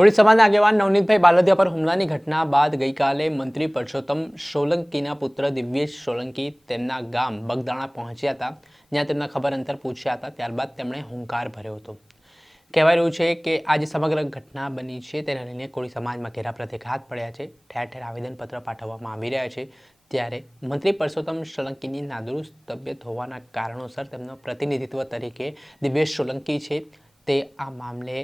કોળી સમાજના આગેવાન નવનીતભાઈ બાલદિયા પર હુમલાની ઘટના બાદ ગઈકાલે મંત્રી પરસોત્તમ સોલંકીના પુત્ર દિવ્યેશ સોલંકી તેમના ગામ બગદાણા પહોંચ્યા હતા, જ્યાં તેમના ખબર અંતર પૂછ્યા હતા. ત્યારબાદ તેમણે હુંકાર ભર્યો હતો. કહેવાય રહ્યું છે કે આ જે સમગ્ર ઘટના બની છે તેને લઈને કોળી સમાજમાં ઘેરા પ્રતિઘાત પડ્યા છે. ઠેર ઠેર આવેદનપત્ર પાઠવવામાં આવી રહ્યા છે. ત્યારે મંત્રી પરસોત્તમ સોલંકીની નાદુરુસ્ત તબિયત હોવાના કારણોસર તેમનો પ્રતિનિધિત્વ તરીકે દિવ્યેશ સોલંકી છે તે આ મામલે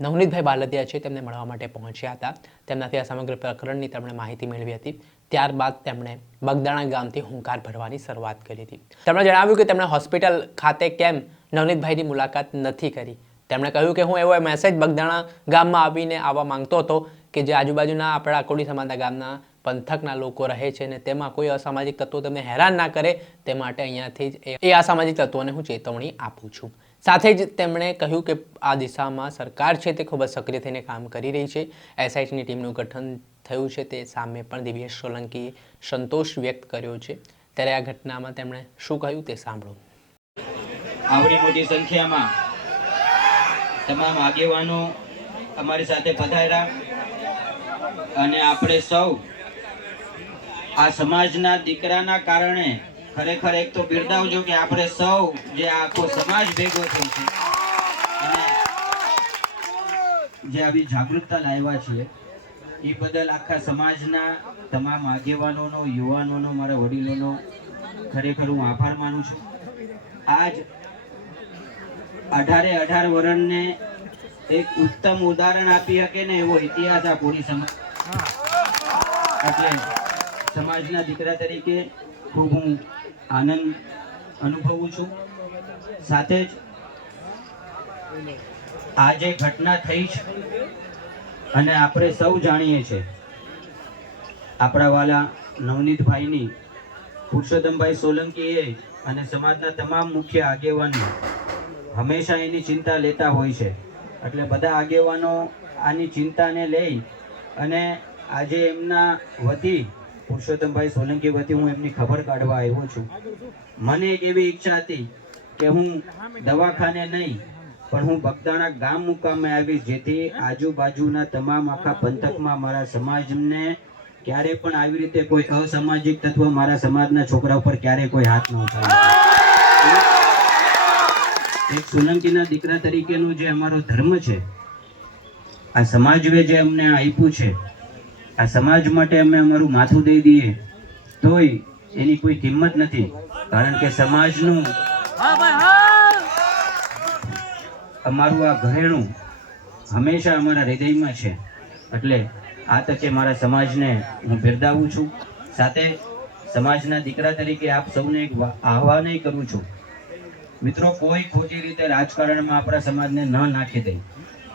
નવનીતભાઈ બાલદિયા છે તેમને મળવા માટે પહોંચ્યા હતા. તેમનાથી આ સમગ્ર પ્રકરણની તેમણે માહિતી મેળવી હતી. ત્યારબાદ તેમણે બગદાણા ગામથી હુંકાર ભરવાની શરૂઆત કરી હતી. તેમણે જણાવ્યું કે તેમણે હોસ્પિટલ ખાતે કેમ નવનીતભાઈની મુલાકાત નથી કરી. તેમણે કહ્યું કે હું એવો મેસેજ બગદાણા ગામમાં આવીને આવવા માંગતો હતો કે જે આજુબાજુના આપણા કોળી સમાજના ગામના પંથકના લોકો રહે છે અને તેમાં કોઈ અસામાજિક તત્વો તેમને હેરાન ના કરે તે માટે અહીંયાથી જ એ અસામાજિક તત્વોને હું ચેતવણી આપું છું. સાથે જ તેમણે કહ્યું કે આ દિશામાં સરકાર છે તે ખૂબ જ સક્રિય થઈને કામ કરી રહી છે. એસઆઈટીની ટીમનું ગઠન થયું છે તે સામે પણ દિવ્યેશ સોલંકીએ સંતોષ વ્યક્ત કર્યો છે. ત્યારે આ ઘટનામાં તેમણે શું કહ્યું તે સાંભળો. આવડી મોટી સંખ્યામાં તમામ આગેવાનો અમારી સાથે પધાર્યા અને આપણે સૌ આ સમાજના દીકરાના કારણે ખરેખર એક તો બિરદાવજો કે આપણે સૌ જે આખો સમાજ ભેગો થઈ છે અને જે આવી જાગૃતતા લાવ્યા છીએ એ બદલ આખા સમાજના તમામ આગેવાનોનો, યુવાનોનો, મારા વડીલોનો ખરેખર હું આભાર માનું છું. આજ 18 વર્ષને એક ઉત્તમ ઉદાહરણ આપી શકે ને એવો ઇતિહાસ આ કોળી સમાજ એટલે સમાજના દીકરા તરીકે ખૂબ હું આનંદ અનુભવું છું. સાથે જ આ જે ઘટના થઈ છે અને આપણે સૌ જાણીએ છીએ આપણા વાલા નવનીતભાઈની પુરુષોત્તમભાઈ સોલંકીએ અને સમાજના તમામ મુખ્ય આગેવાનો હંમેશા એની ચિંતા લેતા હોય છે. એટલે બધા આગેવાનો આની ચિંતાને લઈ અને આજે એમના વતી પુરુષોત્તમભાઈ સોલંકી વતી હું એમની ખબર કાઢવા આવ્યો છું. મને એક એવી ઈચ્છા હતી કે હું દવાખાને નહીં પણ હું બગદાણા ગામ મુકામે આવીશ, જેથી આજુબાજુના તમામ આખા પંથકમાં મારા સમાજને ક્યારે પણ આવી રીતે કોઈ અસામાજિક તત્વ મારા સમાજના છોકરા ઉપર ક્યારે કોઈ હાથ ન ઉઠાવે. એક સોલંકીના દીકરા તરીકેનો જે અમારો ધર્મ છે, આ સમાજે જે અમને આપ્યું છે, આ સમાજ માટે અમે અમારું માથું દઈ દઈએ તોય એની કોઈ કિંમત નથી. કારણ કે સમાજનું અમારું આ ઘરેણું હંમેશા અમારા હૃદયમાં છે. એટલે આ તકે મારા સમાજને હું બિરદાવું છું. સાથે સમાજના દીકરા તરીકે આપ સૌને એક આહ્વાન કરું છું, મિત્રો, કોઈ ખોટી રીતે રાજકારણમાં આપણા સમાજને ન નાખી દે.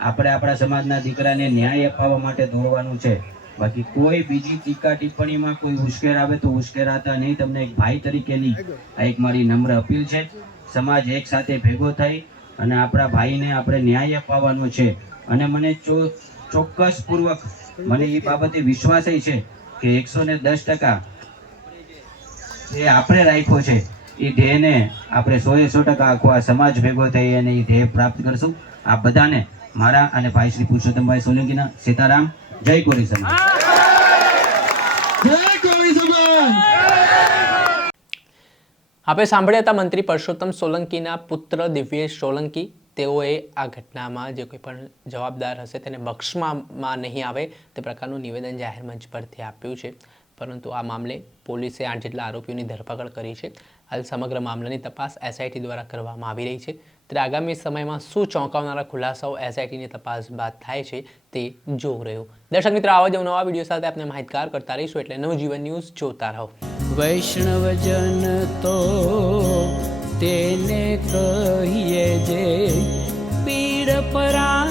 આપણે આપણા સમાજના દીકરાને ન્યાય અપાવવા માટે દોડવાનું છે. બાકી કોઈ બીજી ટીકા ટિપ્પણીમાં કોઈ ઉશ્કેર આવે તો ઉશ્કેરાતા નહીં. તમને એક ભાઈ તરીકેની આ એક મારી નમ્ર અપીલ છે. સમાજ એક સાથે ભેગો થઈ અને આપણા ભાઈને આપણે ન્યાય અપાવવાનો છે. અને મને ચોક્કસપૂર્વક મને એ બાબતે વિશ્વાસ છે કે 110% જે આપણે રાખ્યો છે એ ધ્યેયને આપણે 100% આખો આ સમાજ ભેગો થઈ અને એ ધ્યેય પ્રાપ્ત કરશું. આ બધાને મારા અને ભાઈ શ્રી પુરુષોત્તમભાઈ સોલંકીના સીતારામ. જય કોળી સમાજ. જય કોળી સમાજ. આપણે સાંભળ્યા હતા મંત્રી પરસોત્તમ સોલંકીના પુત્ર દિવ્યેશ સોલંકી. તેઓએ આ ઘટનામાં જે કોઈ પણ જવાબદાર હશે તેને બક્ષવામાં નહીં આવે તે પ્રકારનું નિવેદન જાહેર મંચ પરથી આપ્યું છે. પરંતુ આ મામલે પોલીસે 8 જેટલા આરોપીઓની ધરપકડ કરી છે. હાલ સમગ્ર મામલાની તપાસ એસઆઈટી દ્વારા કરવામાં આવી રહી છે. ત્યારે આગામી સમયમાં શું ચોંકાવનારા ખુલાસાઓ એસઆઈટીની તપાસ બાદ થાય છે તે જોવું રહ્યું. દર્શક મિત્રો, આવા જ નવા વિડીયો સાથે આપણે માહિતગાર કરતા રહીશું. એટલે નવજીવન ન્યૂઝ જોતા રહો. વૈષ્ણવજન તો તેને કહીએ જે પીડ પરા